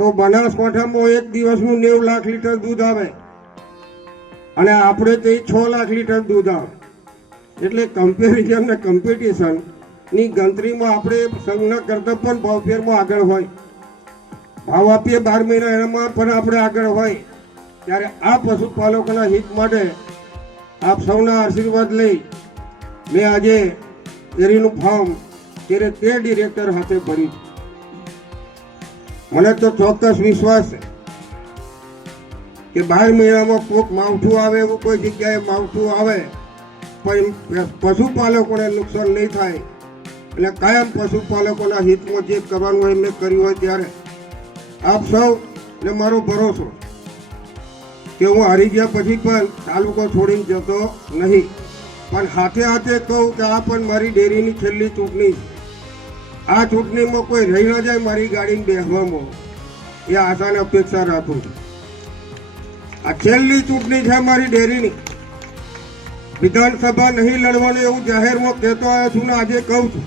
તો બનાસકાંઠામાં એક દિવસનું 90 લાખ લીટર દૂધ આવે અને આપણે તે 6 લાખ લીટર દૂધ આવે. એટલે કમ્પેરિઝન ને કોમ્પિટિશન ની ગણતરીમાં આપણે સંઘના કરતા પણ ભાવફેરમાં આગળ હોય. ભાવ આપીએ 12 મહિના એનામાં પણ આપણે આગળ હોય. ત્યારે આ પશુપાલકોના હિત માટે આપ સૌના આશીર્વાદ લઈ મેં આજે ડેરીનું ફાર્મ ત્યારે તે ડિરેક્ટર હાથે ભર્યું. મને તો ચોક્કસ વિશ્વાસ છે કે 12 મહિનામાં કોઈક માવઠું આવે, એવું કોઈ જગ્યાએ માવઠું આવે પણ પશુપાલકોને નુકસાન નહીં થાય. એટલે કાયમ પશુપાલકોના હિતમાં જે કરવાનું હોય મેં કર્યું હોય. ત્યારે આપ સૌ ને મારો ભરોસો કે હું હારી ગયા પછી પણ તાલુકો છોડીને જતો નહીં. પણ હાથે હાથે કહું કે આ પણ મારી ડેરીની છેલ્લી ચૂંટણી છે. આ ચૂંટણીમાં કોઈ રહી ન જાય મારી ગાડીને બેસવામાં, એ આશાને અપેક્ષા રાખું છું. આ છેલ્લી ચૂંટણી છે મારી ડેરીની. વિધાનસભા નહીં લડવાનું એવું જાહેરમાં કહેતો આવ્યો છું ને આજે કહું છું.